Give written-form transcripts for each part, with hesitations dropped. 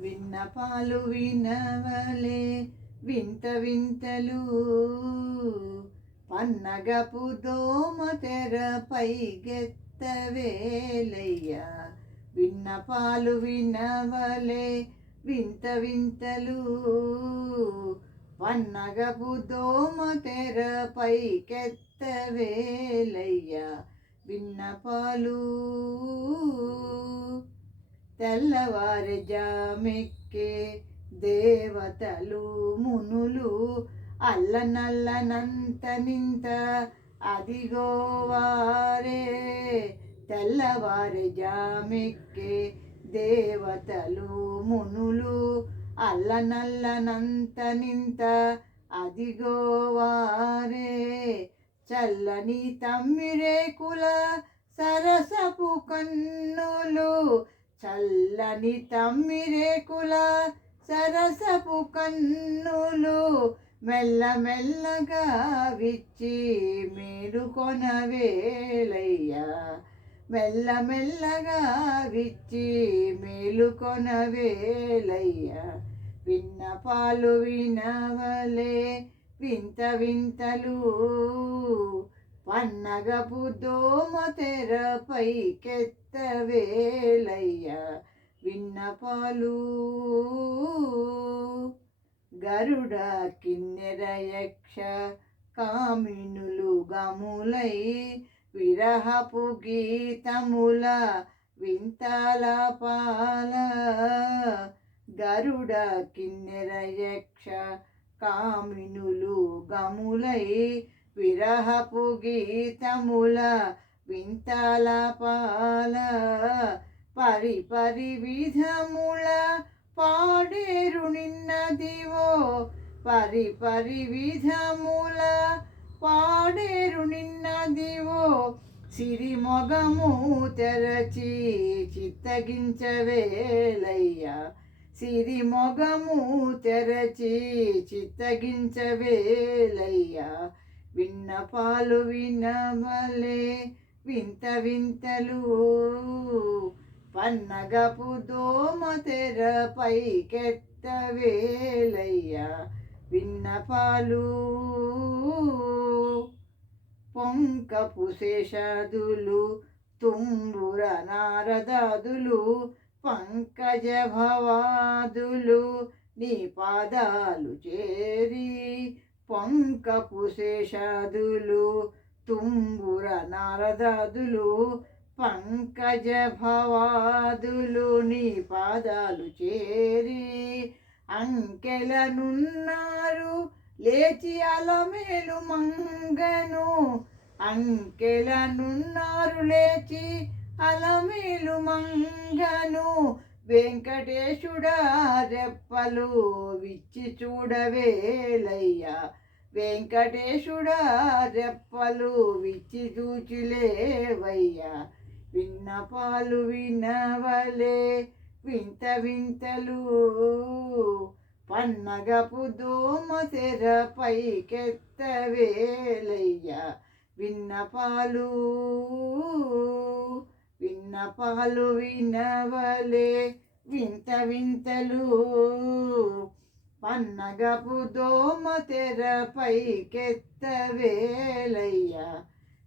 విన్నపాలు వినవలే వింత వింతలు పన్నగపు దోమ తెరపై గెత్తవేలయ్యా. విన్నపాలు వినవలే వింత వింతలు పన్నగపు దోమ తెరపై కెత్తవేలయ్యా. విన్నపాలు తెల్లవారి జామెక్కే దేవతలు మునులు అల్లనల్లనంత నింత అదిగో వారే. తెల్లవారి జామెక్కే దేవతలు మునులు అల్లనల్లనంత నింత అదిగో వారే. చల్లని తమ్మిరేకుల సరసపు కన్నులు చల్లని తమ్మిరేకుల సరసపు కన్నులు మెల్లమెల్లగా విచ్చి మేలుకొనవేలయ్యా. మెల్లమెల్లగా విచ్చి మేలుకొనవేలయ్యా. విన్నపాలు వినవలే వింత వింతలు పన్నగపు దోమ తెరపై కెత్తవేలయ్యా. విన్నపాలు గరుడ కిన్నెర యక్ష కామినులు గములై విరహపు గీతముల వింతలాపాల. గరుడ కిన్నెర యక్ష కామినులు గములై విరహపు గీతముల వింతలాపాల. పరి పరి విధముల పాడేరు నిన్నదివో పరి పరి విధముల పాడేరు నిన్నదివో. సిరి మొగము తెరచి చిత్తగించవేలయ్యా. సిరి మొగము తెరచి చిత్తగించవేలయ్యా. విన్నపాలు వినవలే వింత వింతలు పన్నగపు దోమ తెరపై కెత్తవేలయ్యా. విన్నపాలు పొంకపు శేషాదులు తుంబుర నారదాదులు పంకజ భవాదులు నీ పాదాలు చేరి. పొంకపు శేషాదులు తుంబుర నారదాదులు పంకజ భవాదులు నీ పాదాలు చేరి. అంకెలనున్నారు లేచి అలమేలు మంగను. అంకెలనున్నారు లేచి అలమేలు మంగను. వెంకటేశుడా రెప్పలు విచ్చి చూడవేలయ్యా. వెంకటేశుడా రెప్పలు విచ్చి చూచిలేవయ్యా. విన్నపాలు వినవలే వింత వింతలు పన్నగపు దోమ తెరపై కెత్తవేలయ్యా. విన్నపాలు విన్నపాలు వినవలే వింత వింతలు పన్నగపు దోమ తెరపై కెత్తవేలయ్యా.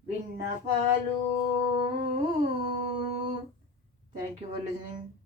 విన్నపాలు. Thank you for listening.